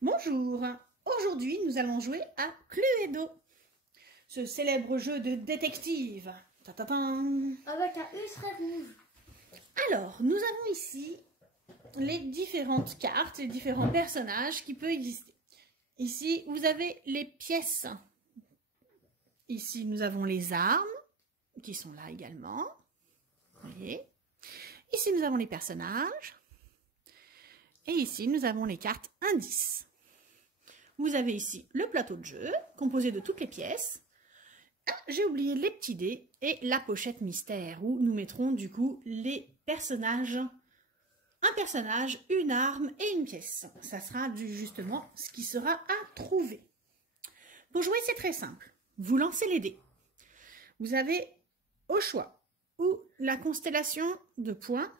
Bonjour, aujourd'hui nous allons jouer à Cluedo, ce célèbre jeu de détective. Ta-ta-tan. Avec un U très rouge. Alors, nous avons ici les différentes cartes, les différents personnages qui peuvent exister. Ici, vous avez les pièces. Ici, nous avons les armes, qui sont là également. Vous voyez. Ici, nous avons les personnages. Et ici, nous avons les cartes indices. Vous avez ici le plateau de jeu, composé de toutes les pièces. Ah, j'ai oublié les petits dés et la pochette mystère, où nous mettrons du coup les personnages. Un personnage, une arme et une pièce. Ça sera justement ce qui sera à trouver. Pour jouer, c'est très simple. Vous lancez les dés. Vous avez au choix ou la constellation de points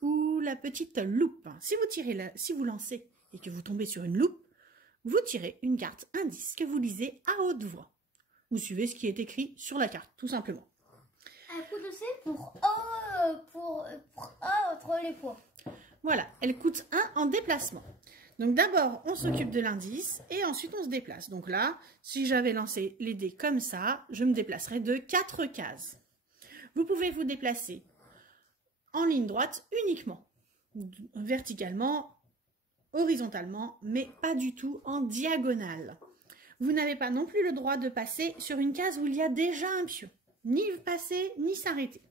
ou la petite loupe. Si vous lancez et que vous tombez sur une loupe, vous tirez une carte indice que vous lisez à haute voix. Vous suivez ce qui est écrit sur la carte, tout simplement. Un coup de C pour A entre les points. Voilà, elle coûte 1 en déplacement. Donc d'abord, on s'occupe de l'indice et ensuite on se déplace. Donc là, si j'avais lancé les dés comme ça, je me déplacerais de 4 cases. Vous pouvez vous déplacer en ligne droite uniquement, verticalement, horizontalement, mais pas du tout en diagonale. Vous n'avez pas non plus le droit de passer sur une case où il y a déjà un pion. Ni passer, ni s'arrêter.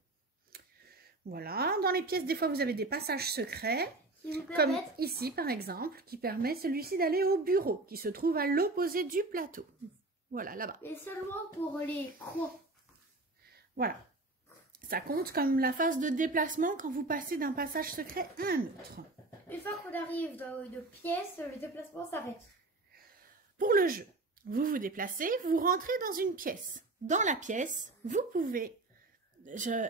Voilà, dans les pièces, des fois, vous avez des passages secrets, comme ici, par exemple, qui permet celui-ci d'aller au bureau, qui se trouve à l'opposé du plateau. Voilà, là-bas. Et seulement pour les croix. Voilà. Ça compte comme la phase de déplacement quand vous passez d'un passage secret à un autre. Une fois qu'on arrive dans une pièce, le déplacement s'arrête. Pour le jeu, vous vous déplacez, vous rentrez dans une pièce. Dans la pièce, vous pouvez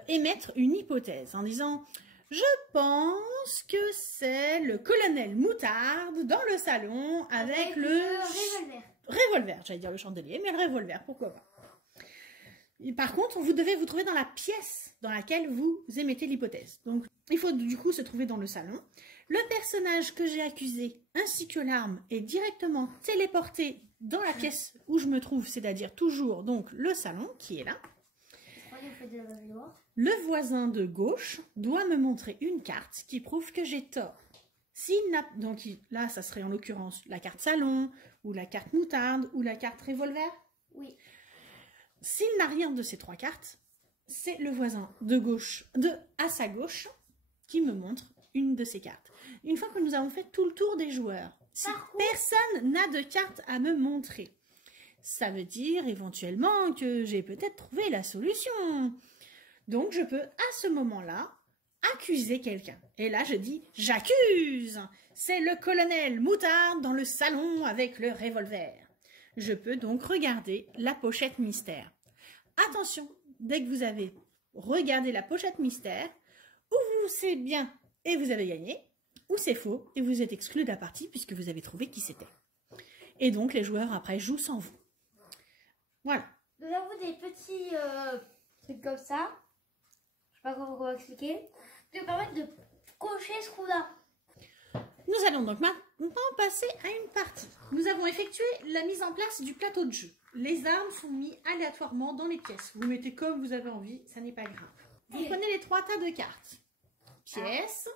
émettre une hypothèse en disant « Je pense que c'est le colonel Moutarde dans le salon avec le revolver. » Revolver, j'allais dire le chandelier, mais le revolver, pourquoi pas. Et par contre, vous devez vous trouver dans la pièce dans laquelle vous émettez l'hypothèse. Donc, il faut du coup se trouver dans le salon. Le personnage que j'ai accusé, ainsi que l'arme, est directement téléporté dans la pièce où je me trouve, c'est-à-dire toujours donc le salon qui est là. Le voisin de gauche doit me montrer une carte qui prouve que j'ai tort. Donc là, ça serait en l'occurrence la carte salon, ou la carte moutarde, ou la carte revolver. Oui. S'il n'a rien de ces trois cartes, c'est le voisin à sa gauche qui me montre une de ces cartes. Une fois que nous avons fait tout le tour des joueurs, si personne n'a de carte à me montrer, ça veut dire éventuellement que j'ai peut-être trouvé la solution. Donc je peux à ce moment-là accuser quelqu'un. Et là je dis « J'accuse ! C'est le colonel Moutarde dans le salon avec le revolver. » Je peux donc regarder la pochette mystère. Attention, dès que vous avez regardé la pochette mystère, ou c'est bien et vous avez gagné, ou c'est faux et vous êtes exclu de la partie puisque vous avez trouvé qui c'était. Et donc les joueurs après jouent sans vous. Voilà. Nous avons des petits trucs comme ça. Je sais pas comment expliquer. Qui nous permettent de cocher ce qu'on a. Nous allons donc maintenant passer à une partie. Nous avons effectué la mise en place du plateau de jeu. Les armes sont mises aléatoirement dans les pièces. Vous mettez comme vous avez envie, ça n'est pas grave. Vous prenez les 3 tas de cartes. Pièces,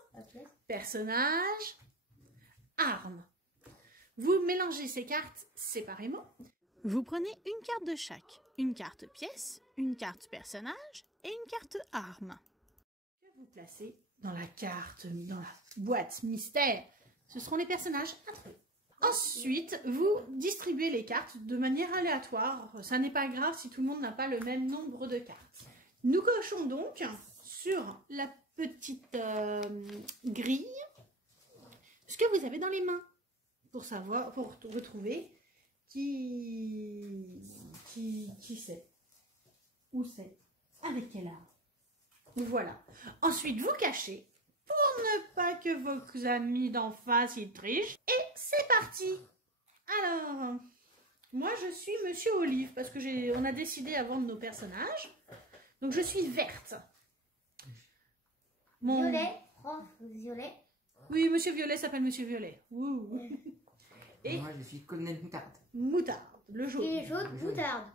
personnages, armes. Vous mélangez ces cartes séparément. Vous prenez une carte de chaque. Une carte pièce, une carte personnage et une carte arme. Que vous placez dans la boîte mystère. Ce seront les personnages à trouver. Ensuite, vous distribuez les cartes de manière aléatoire. Ça n'est pas grave si tout le monde n'a pas le même nombre de cartes. Nous cochons donc sur la petite grille ce que vous avez dans les mains pour retrouver qui c'est, où c'est, avec quelle arme. Voilà. Ensuite, vous cachez pour ne pas que vos amis d'en face y trichent. Et c'est parti. Alors, moi je suis Monsieur Olive parce que on a décidé avant de nos personnages. Donc je suis verte. Violet, prends violet. Oui, Monsieur Violet s'appelle Monsieur Violet. Ouh. Et moi, je suis colonel Moutarde. moutarde, le jaune. Et jaune, moutarde.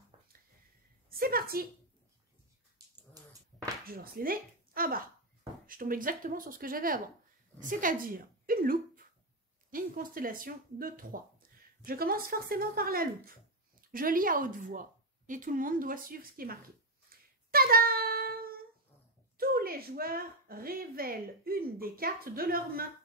C'est parti. Je lance les dés. Ah bah, je tombe exactement sur ce que j'avais avant. C'est-à-dire une loupe et une constellation de 3. Je commence forcément par la loupe. Je lis à haute voix et tout le monde doit suivre ce qui est marqué. Tadam! Tous les joueurs révèlent une des cartes de leur main.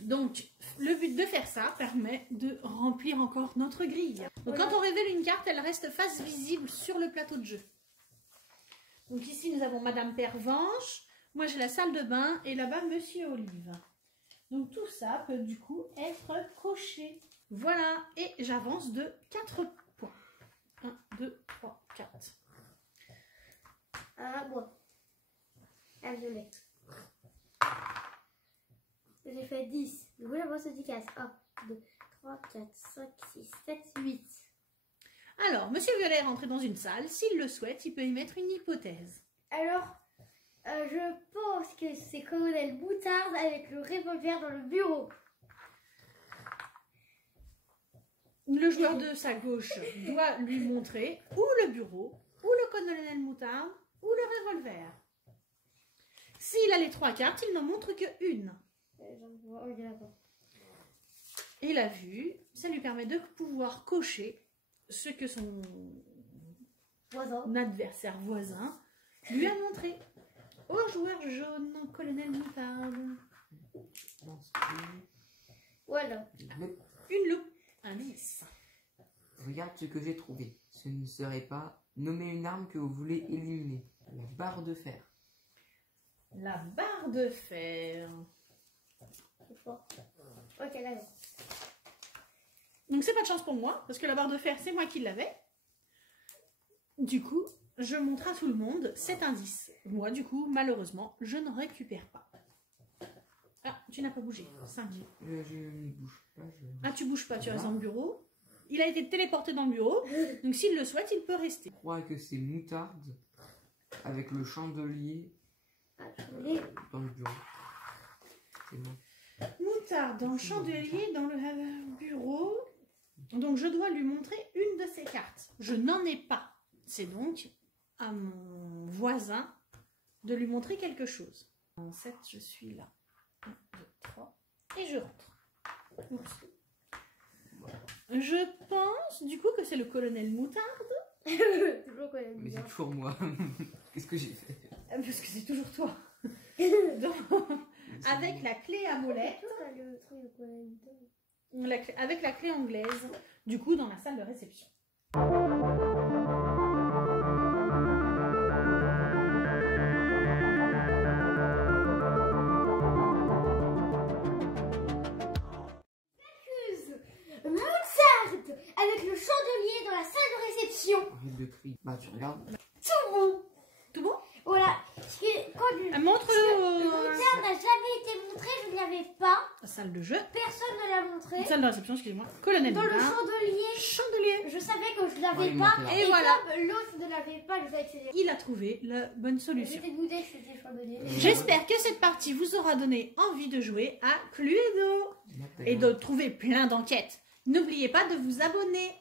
Donc, le but de faire ça permet de remplir encore notre grille. Donc, quand on révèle une carte, elle reste face visible sur le plateau de jeu. Donc ici, nous avons Madame Pervenche. Moi, j'ai la salle de bain et là-bas, Monsieur Olive. Donc tout ça peut du coup être coché. Voilà, et j'avance de 4 points. 1, 2, 3, 4. Ah, moi. Un violet. J'ai fait 10. Du coup, j'avance de 10 cases. 1, 2, 3, 4, 5, 6, 7, 8. Alors, Monsieur Violet est rentré dans une salle. S'il le souhaite, il peut y mettre une hypothèse. Alors, je pense que c'est colonel Moutarde avec le revolver dans le bureau. Le joueur de sa gauche doit lui montrer ou le bureau, ou le colonel Moutarde, ou le revolver. S'il a les 3 cartes, il n'en montre qu'une. Et la vue, ça lui permet de pouvoir cocher ce que son adversaire voisin lui a montré. Au joueur jaune, colonel Moutarde. Voilà. Une loupe, un 10. Regarde ce que j'ai trouvé. Ce ne serait pas nommer une arme que vous voulez éliminer. La barre de fer. La barre de fer. Ok, d'accord. Donc c'est pas de chance pour moi, parce que la barre de fer, c'est moi qui l'avais. Du coup, je montre à tout le monde cet indice. Moi, du coup, malheureusement, je ne récupère pas. Ah, tu n'as pas bougé. 5. Je ne bouge pas. Ah, tu bouges pas, tu restes dans le bureau. Il a été téléporté dans le bureau, donc s'il le souhaite, il peut rester. Je crois que c'est Moutarde avec le chandelier dans le bureau. C'est bon. Moutarde dans le chandelier dans le bureau. Donc je dois lui montrer une de ses cartes. Je n'en ai pas. C'est donc à mon voisin de lui montrer quelque chose. En 7, je suis là. 1, 2, 3. Et je rentre. Oups. Je pense du coup que c'est le colonel Moutarde. Toujours colonel Mais c'est Moutarde. toujours moi. Qu'est-ce que j'ai fait? Parce que c'est toujours toi. Donc, avec la clé à molette. Avec la clé anglaise, du coup, dans la salle de réception. Moutarde avec le chandelier dans la salle de réception. Arrête de crier. Bah, tu regardes. Tout bon. Tout bon? Voilà. Parce que quand le Montre-le Moutarde n'a jamais été montré, je ne l'avais pas. la salle de jeu. Personne ne l'a montré. Salle de réception, excusez-moi. Colonel Dans le Moutarde. chandelier, Chandelier. je savais que je ne Ouais, l'avais il pas. manque là. Et voilà. Comme l'autre ne l'avait pas, je savais que c'était. Il a trouvé la bonne solution. J'étais boudée que c'était le chandelier. J'espère que cette partie vous aura donné envie de jouer à Cluedo et de trouver plein d'enquêtes. N'oubliez pas de vous abonner.